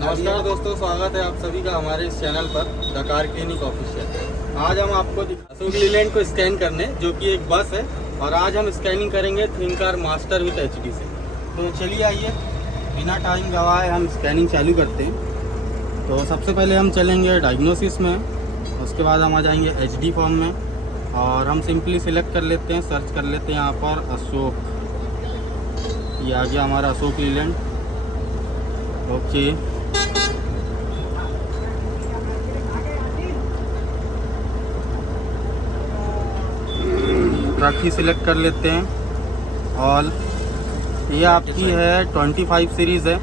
नमस्कार दोस्तों, स्वागत है आप सभी का हमारे इस चैनल पर द कार क्लिनिक ऑफिशियल। आज हम आपको अशोक लीलैंड को स्कैन करने, जो कि एक बस है, और आज हम स्कैनिंग करेंगे think car master with HD से। तो चलिए आइए, बिना टाइम गवाए हम स्कैनिंग चालू करते हैं। तो सबसे पहले हम चलेंगे डायग्नोसिस में, उसके बाद हम आ जाएंगे एचडी फॉर्म में, और हम सिंपली सिलेक्ट कर लेते हैं, सर्च कर लेते हैं यहाँ पर अशोक। ये आ गया हमारा अशोक लीलैंड। ओके, ट्रक ही सिलेक्ट कर लेते हैं। और ये आपकी है 25 सीरीज़ है,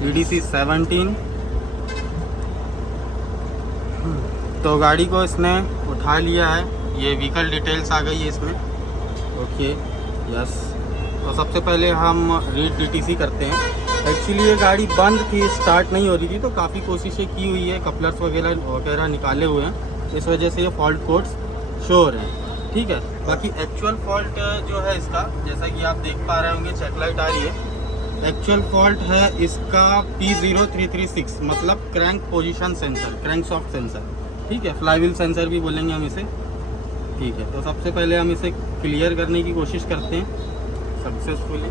EDC 17। तो गाड़ी को इसने उठा लिया है, ये व्हीकल डिटेल्स आ गई है इसमें। Okay, yes. तो सबसे पहले हम रीड DTC करते हैं। एक्चुअली ये गाड़ी बंद थी, स्टार्ट नहीं हो रही थी, तो काफ़ी कोशिशें की हुई है, कपलर्स वगैरह निकाले हुए हैं, इस वजह से ये फॉल्ट कोड्स शो हो रहे हैं। ठीक है, बाकी एक्चुअल फॉल्ट जो है इसका, जैसा कि आप देख पा रहे होंगे, चेक लाइट आ रही है। एक्चुअल फॉल्ट है इसका P0336, मतलब crank position sensor, crank soft sensor. ठीक है, फ्लाईव्हील सेंसर भी बोलेंगे हम इसे। ठीक है, तो सबसे पहले हम इसे क्लियर करने की कोशिश करते हैं सक्सेसफुली।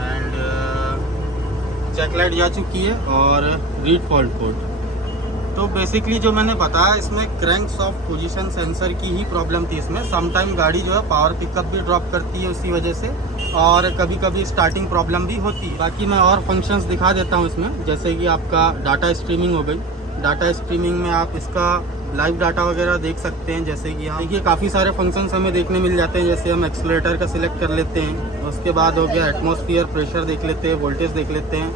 एंड चेक लाइट जा चुकी है और रीड फॉल्ट कोड। तो बेसिकली जो मैंने बताया, इसमें क्रैंक सॉफ्ट पोजीशन सेंसर की ही प्रॉब्लम थी इसमें। समटाइम गाड़ी जो है पावर पिकअप भी ड्रॉप करती है उसी वजह से, और कभी कभी स्टार्टिंग प्रॉब्लम भी होती है। बाकी मैं और फंक्शंस दिखा देता हूँ इसमें, जैसे कि आपका डाटा स्ट्रीमिंग हो गई। डाटा स्ट्रीमिंग में आप इसका लाइव डाटा वगैरह देख सकते हैं। जैसे कि यहाँ देखिए काफ़ी सारे फंक्शंस हमें देखने मिल जाते हैं। जैसे हम एक्सीलरेटर का सिलेक्ट कर लेते हैं, उसके बाद हो गया एटमॉस्फेयर प्रेशर देख लेते हैं, वोल्टेज देख लेते हैं,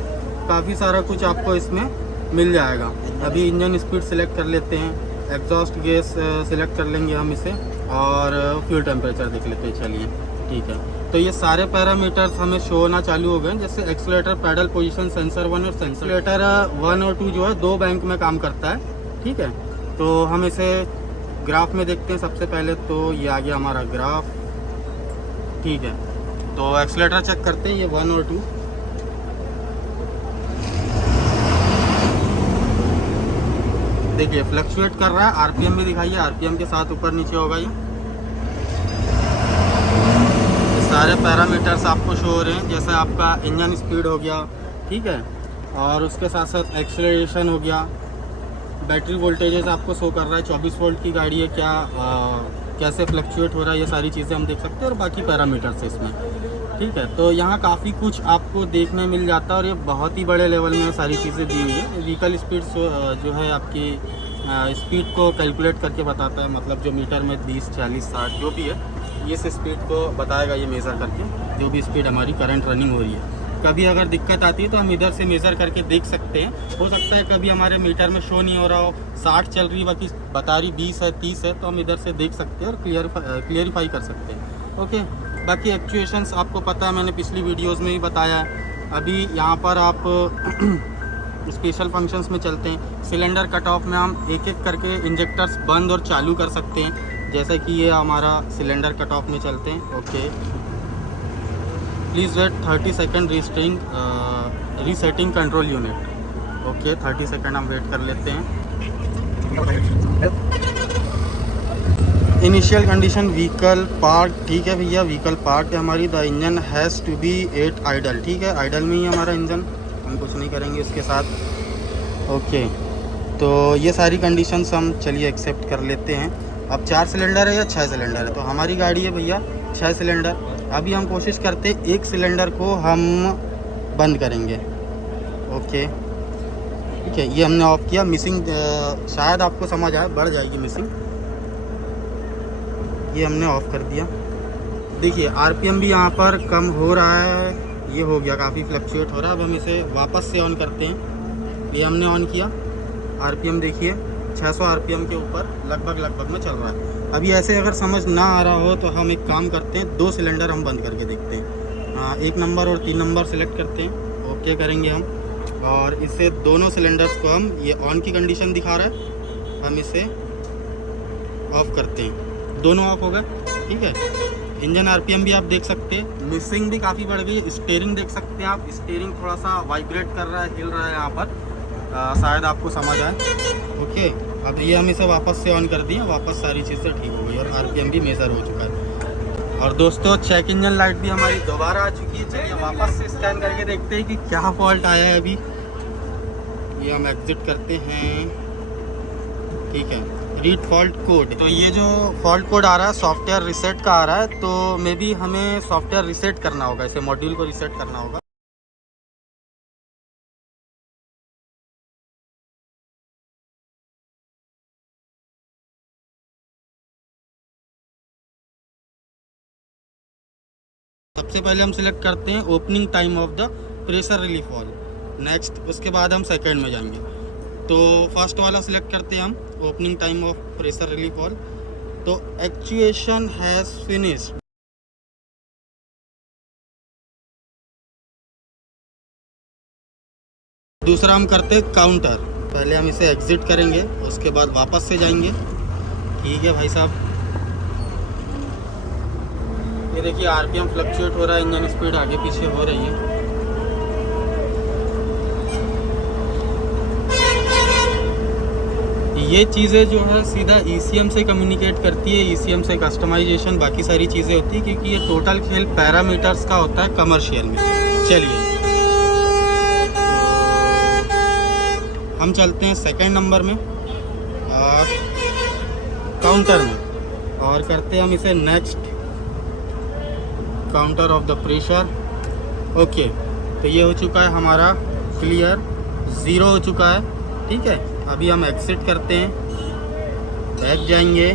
काफ़ी सारा कुछ आपको इसमें मिल जाएगा। अभी इंजन स्पीड सिलेक्ट कर लेते हैं, एग्जॉस्ट गैस सिलेक्ट कर लेंगे हम इसे, और फ्यूल टेम्परेचर देख लेते हैं। चलिए ठीक है, तो ये सारे पैरामीटर्स हमें शो होना चालू हो गए। जैसे एक्सीलरेटर पैडल पोजीशन सेंसर 1 और एक्सीलरेटर 1 और 2 जो है 2 बैंक में काम करता है। ठीक है, तो हम इसे ग्राफ में देखते हैं सबसे पहले। तो ये आ गया हमारा ग्राफ। ठीक है, तो एक्सीलरेटर चेक करते हैं, ये 1 और 2। देखिए फ्लक्चुएट कर रहा है, आरपीएम भी दिखाइए, आरपीएम के साथ ऊपर नीचे होगा ये सारे पैरामीटर्स आपको शो हो रहे हैं। जैसे आपका इंजन स्पीड हो गया, ठीक है, और उसके साथ साथ एक्सेलरेशन हो गया। बैटरी वोल्टेजेस आपको शो कर रहा है, 24 वोल्ट की गाड़ी है, कैसे फ्लक्चुएट हो रहा है, ये सारी चीज़ें हम देख सकते हैं, और बाकी पैरामीटर्स है इसमें। ठीक है, तो यहाँ काफ़ी कुछ आपको देखने मिल जाता है, और ये बहुत ही बड़े लेवल में सारी चीज़ें दी हुई है। व्हीकल स्पीड जो है आपकी स्पीड को कैलकुलेट करके बताता है, मतलब जो मीटर में 20, 40, 60 जो भी है, इस स्पीड को बताएगा ये मेज़र करके, जो भी स्पीड हमारी करंट रनिंग हो रही है। कभी अगर दिक्कत आती है तो हम इधर से मेज़र करके देख सकते हैं। हो सकता है कभी हमारे मीटर में शो नहीं हो रहा हो, 60 चल रही, बाकी बता रही 20 है, 30 है, तो हम इधर से देख सकते हैं और क्लियरिफाई कर सकते हैं। ओके, बाकी एक्चुएशंस आपको पता है, मैंने पिछली वीडियोस में भी बताया है। अभी यहाँ पर आप स्पेशल फंक्शंस में चलते हैं। सिलेंडर कट ऑफ में हम एक एक करके इंजेक्टर्स बंद और चालू कर सकते हैं। जैसे कि ये हमारा सिलेंडर कट ऑफ में चलते हैं। Okay, please wait 30 second resetting control unit. Okay, 30 second हम वेट कर लेते हैं। इनिशियल कंडीशन व्हीकल पार्क, ठीक है भैया, व्हीकल पार्क है हमारी। The engine has to be at idle, ठीक है, आइडल में ही हमारा इंजन, हम कुछ नहीं करेंगे इसके साथ। ओके, तो ये सारी कंडीशंस हम चलिए एक्सेप्ट कर लेते हैं। अब 4 सिलेंडर है या 6 सिलेंडर है, तो हमारी गाड़ी है भैया 6 सिलेंडर। अभी हम कोशिश करते हैं एक सिलेंडर को हम बंद करेंगे। ओके, ठीक है, ये हमने ऑफ किया। मिसिंग शायद आपको समझ आए, बढ़ जाएगी मिसिंग, ये हमने ऑफ़ कर दिया। देखिए आरपीएम भी यहाँ पर कम हो रहा है, ये हो गया, काफ़ी फ्लक्चुएट हो रहा है। अब हम इसे वापस से ऑन करते हैं। ये हमने ऑन किया, आरपीएम देखिए 600 आरपीएम के ऊपर लगभग में चल रहा है। अभी ऐसे अगर समझ ना आ रहा हो तो हम एक काम करते हैं, 2 सिलेंडर हम बंद करके देखते हैं। 1 नंबर और 3 नंबर सेलेक्ट करते हैं। ओके करेंगे हम, और इससे दोनों सिलेंडर्स को हम, ये ऑन की कंडीशन दिखा रहा है, हम इसे ऑफ़ करते हैं। दोनों ऑफ हो गए, ठीक है। इंजन आरपीएम भी आप देख सकते हैं, मिसिंग भी काफ़ी बढ़ गई है। स्टीयरिंग देख सकते हैं आप, स्टीयरिंग थोड़ा सा वाइब्रेट कर रहा है, हिल रहा है यहाँ पर, शायद आपको समझ आए। ओके, अब ये हम इसे वापस से ऑन कर दिए, वापस सारी चीज़ें ठीक हो गई और आरपीएम भी मेज़र हो चुका है। और दोस्तों चेक इंजन लाइट भी हमारी दोबारा आ चुकी है। चलिए वापस से स्कैन करके देखते हैं कि क्या फॉल्ट आया है अभी। ये हम एग्जिट करते हैं, ठीक है, रीड फॉल्ट कोड। तो ये जो फॉल्ट कोड आ रहा है सॉफ्टवेयर रीसेट का आ रहा है, तो मे बी हमें सॉफ्टवेयर रीसेट करना होगा, इसे मॉड्यूल को रीसेट करना होगा। सबसे पहले हम सिलेक्ट करते हैं opening time of the pressure relief valve. Next उसके बाद हम सेकंड में जाएंगे। तो फर्स्ट वाला सिलेक्ट करते हैं हम, opening time of pressure relief valve. तो एक्चुएशन हैज़ फिनिश्ड। दूसरा हम करते हैं काउंटर। पहले हम इसे एग्जिट करेंगे, उसके बाद वापस से जाएंगे। ठीक है भाई साहब, ये देखिए आरपीएम फ्लक्चुएट हो रहा है, इंजन स्पीड आगे पीछे हो रही है। ये चीज़ें जो है सीधा ECM से कम्युनिकेट करती है, ECM से कस्टमाइजेशन बाकी सारी चीज़ें होती है, क्योंकि ये टोटल खेल पैरामीटर्स का होता है कमर्शियल में। चलिए हम चलते हैं सेकंड नंबर में और काउंटर में, और करते हैं हम इसे next counter of the pressure. Okay, तो ये हो चुका है हमारा क्लियर, 0 हो चुका है। ठीक है, अभी हम एग्जिट करते हैं, बैक जाएंगे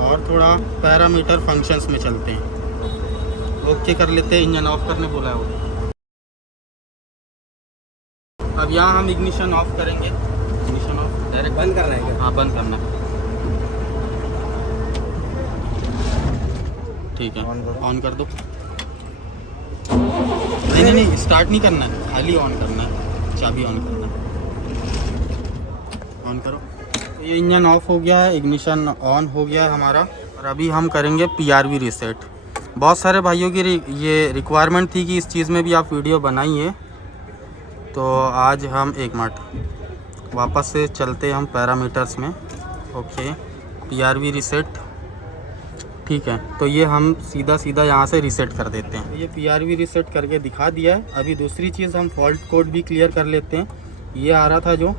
और थोड़ा पैरामीटर फंक्शंस में चलते हैं। ओके कर लेते हैं, इंजन ऑफ करने बोला है वो। अब यहाँ हम इग्निशन ऑफ करेंगे। इग्निशन ऑफ डायरेक्ट बंद करना है क्या? हाँ बंद करना है। ठीक है, ऑन कर दो। नहीं, स्टार्ट नहीं करना है, खाली ऑन करना है, चाबी ऑन करना है। ऑन करो। तो ये इंजन ऑफ हो गया है, इग्निशन ऑन हो गया है हमारा। और अभी हम करेंगे PRV रीसेट। बहुत सारे भाइयों की ये रिक्वायरमेंट थी कि इस चीज़ में भी आप वीडियो बनाइए, तो आज हम 1 मिनट वापस से चलते हैं हम पैरामीटर्स में। ओके, PRV रीसेट, ठीक है। तो ये हम सीधा यहाँ से रीसेट कर देते हैं। ये PRV रीसेट करके दिखा दिया है। अभी दूसरी चीज़ हम फॉल्ट कोड भी क्लियर कर लेते हैं। ये आ रहा था जो,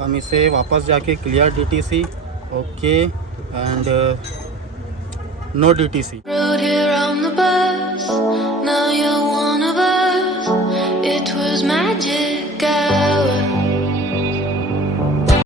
हम इसे वापस जाके clear DTC, okay, and no DTC। Now you're one of us. It was magic.